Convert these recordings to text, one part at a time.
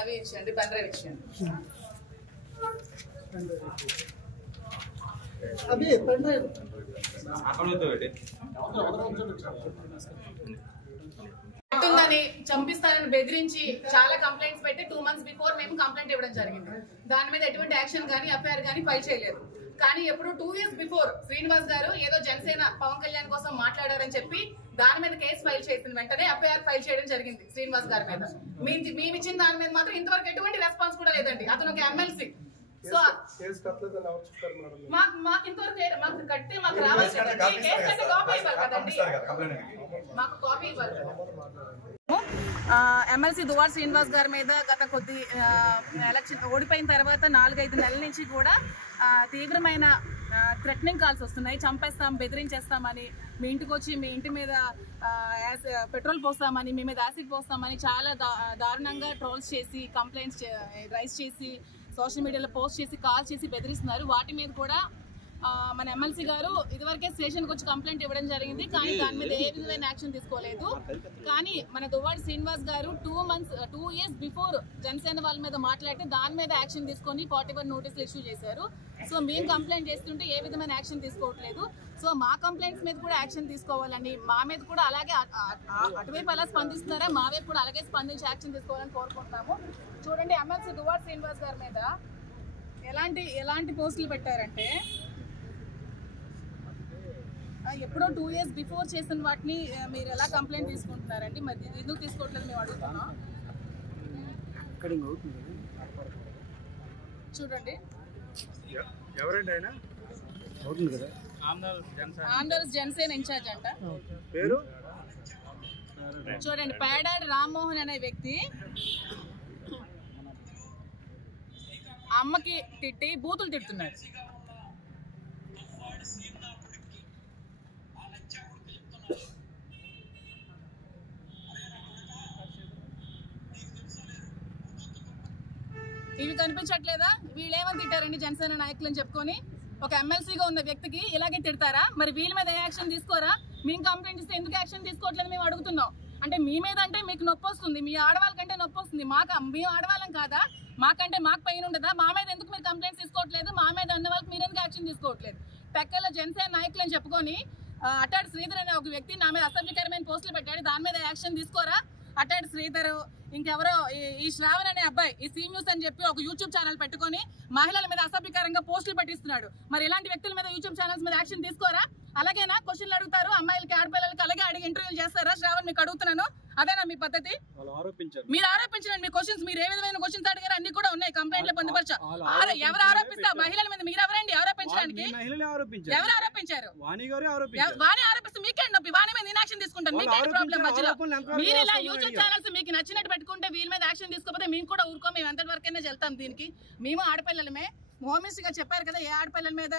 అవి ఇచ్చేయండి, pen drive ఇచ్చేయండి. ఉందని చంపిస్తారని బెదిరించి చాలా కంప్లైంట్స్ పెట్టి 2 months బిఫోర్ మేము కంప్లైంట్ ఇవ్వడం జరిగింది. దాని మీద ఎటువంటి యాక్షన్ గానీ ఎఫ్ఐఆర్ గానీ ఫైల్ చేయలేదు. కానీ ఎప్పుడు 2 years బిఫోర్ శ్రీనివాస్ గారు ఏదో జనసేన పవన్ కళ్యాణ్ కోసం మాట్లాడారని చెప్పి దాని మీద కేసు ఫైల్ చేసిన వెంటనే ఎఫ్ఐఆర్ ఫైల్ చేయడం జరిగింది శ్రీనివాస్ గారి మీద. మేము ఇచ్చిన దాని మీద మాత్రం ఇంతవరకు ఎటువంటి రెస్పాన్స్ కూడా లేదండి. అతను ఒక ఎమ్మెల్సీ. సో మాకు ఇంతవరకు మాకు కట్టి మాకు రావాలి కాపీ ఇవ్వాలి కదండి, మాకు కాపీ ఇవ్వాలి. ఎమ్మెల్సీ దువ్వాడ శ్రీనివాస్ గారి మీద గత కొద్ది ఎలక్షన్ ఓడిపోయిన తర్వాత 4-5 నెలల నుంచి కూడా తీవ్రమైన థ్రెటనింగ్ కాల్స్ వస్తున్నాయి. చంపేస్తాం, బెదిరించేస్తామని, మీ ఇంటికి వచ్చి మీ ఇంటి మీద పెట్రోల్ పోస్తామని, మీ మీద యాసిడ్ పోస్తామని చాలా దారుణంగా ట్రోల్స్ చేసి కంప్లైంట్స్ రైజ్ చేసి సోషల్ మీడియాలో పోస్ట్ చేసి కాల్ చేసి బెదిరిస్తున్నారు. వాటి మీద కూడా మన ఎమ్మెల్సీ గారు ఇదివరకే స్టేషన్కి వచ్చి కంప్లైంట్ ఇవ్వడం జరిగింది. కానీ దాని మీద ఏ విధమైన యాక్షన్ తీసుకోలేదు. కానీ మన దువ్వాడ శ్రీనివాస్ గారు 2 years బిఫోర్ జనసేన వాళ్ళ మీద మాట్లాడితే దాని మీద యాక్షన్ తీసుకొని 41 నోటీసులు ఇష్యూ చేశారు. సో మేము కంప్లైంట్ చేస్తుంటే ఏ విధమైన యాక్షన్ తీసుకోవట్లేదు. సో మా కంప్లైంట్స్ మీద కూడా యాక్షన్ తీసుకోవాలని, మా మీద కూడా అలాగే అటువైపు అలా స్పందిస్తున్నారా, మా వైపు కూడా అలాగే స్పందించి యాక్షన్ తీసుకోవాలని కోరుకుంటున్నాము. చూడండి, ఎమ్మెల్సీ దువ్వాడ శ్రీనివాస్ గారి మీద ఎలాంటి పోస్టులు పెట్టారంటే ఎప్పుడో 2 years బిఫోర్ చేసిన వాటిని మీరు ఎలా కంప్లైంట్ తీసుకుంటున్నారండి? మరి ఎందుకు తీసుకోవట్లేదు మేము అడుగుతున్నాం. చూడండి, ఆంధ్రప్రదేశ్ జనసేన ఇన్ఛార్జ్ అంట. చూడండి, పేడాడి రామ్మోహన్ అనే వ్యక్తి అమ్మకి తిట్టి బూతులు తిడుతున్నాడు. ఇవి కనిపించట్లేదా? వీళ్ళేమని తిట్టారండి జనసేన నాయకులు అని చెప్పుకొని? ఒక ఎమ్మెల్సీగా ఉన్న వ్యక్తికి ఇలాగే తిడతారా? మరి వీళ్ళ మీద ఏ యాక్షన్ తీసుకోరా? మేము కంప్లైంట్ ఇస్తే ఎందుకు యాక్షన్ తీసుకోవట్లేదు మేము అడుగుతున్నాం. అంటే మీ మీద అంటే మీకు నొప్పి వస్తుంది, మీ ఆడవాళ్ళకంటే నొప్పి వస్తుంది. మేము ఆడవాళ్ళం కాదా? మాకంటే మాకు పైన ఉండదా? మా మీద ఎందుకు మీరు కంప్లైంట్స్ తీసుకోవట్లేదు? మా మీద అన్న వాళ్ళకి మీరు ఎందుకు యాక్షన్ తీసుకోవట్లేదు? టెక్కల్లో జనసేన నాయకులు అని చెప్పుకొని అట్టాడు శ్రీధర్ అనే ఒక వ్యక్తి నా మీద అసభ్యకరమైన పోస్టులు పెట్టాడు. దాని మీద యాక్షన్ తీసుకోరా? అట్టాడు శ్రీధర్, ఇంకెవరో ఈ శ్రావణ్ అనే అబ్బాయి ఈ సీ న్యూస్ అని చెప్పి ఒక యూట్యూబ్ ఛానల్ పెట్టుకొని మహిళల మీద అసభ్యకరంగా పోస్టులు పెట్టిస్తున్నాడు. మరి ఇలాంటి వ్యక్తుల మీద యూట్యూబ్ ఛానల్స్ మీద యాక్షన్ తీసుకోరా? అలాగేనా క్వశ్చన్లు అడుగుతారు అమ్మాయిలకి, ఆడపిల్లలకి అలాగే అడిగి ఇంటర్వ్యూలు చేస్తారా? శ్రావణ్, మీకు అడుగుతున్నాను, అదేనా మీ పద్ధతి? మీరు ఆరోపించండి. మీ క్వశ్చన్స్, మీరు ఏ విధమైన క్వశ్చన్స్ అడిగారు అన్ని కూడా ఉన్నాయి కంప్లైంట్ లో పొందుపరచా. ఎవరు ఆరోపిస్తారు? మహిళల మీద మీరు ఎవరండి ఆరోపించడానికి? ఎవరు ఆరోపించారు? వాణి ఆరోపిస్తే మీకేంటి నొప్పి? వాణి మీద నేను యాక్షన్ తీసుకుంటాను, మీకేంటి ప్రాబ్లం? మధ్యలో మీరు ఇలా యూట్యూబ్ ఛానల్స్ మీకు నచ్చినట్టు పెట్టుకుంటే వీళ్ళ మీద యాక్షన్ తీసుకోకపోతే మేము కూడా ఊరుకో, మేము ఎంతటి వరకైనా వెళ్తాం. దీనికి మేము ఆడపిల్లలమే. హోమ్ మినిస్టర్ గారు చెప్పారు కదా, ఏ ఆడపిల్లల మీద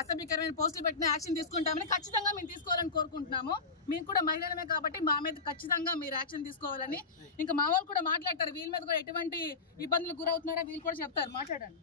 అసభ్యకరమైన పోస్టులు పెట్టిన యాక్షన్ తీసుకుంటామని. ఖచ్చితంగా మేము తీసుకోవాలని కోరుకుంటున్నాము. మేము కూడా మహిళలమే కాబట్టి మా మీద ఖచ్చితంగా మీరు యాక్షన్ తీసుకోవాలని. ఇంకా మా వాళ్ళు కూడా మాట్లాడతారు, వీళ్ళ మీద కూడా ఎటువంటి ఇబ్బందులు గురవుతున్నారో వీళ్ళు కూడా చెప్తారు. మాట్లాడండి.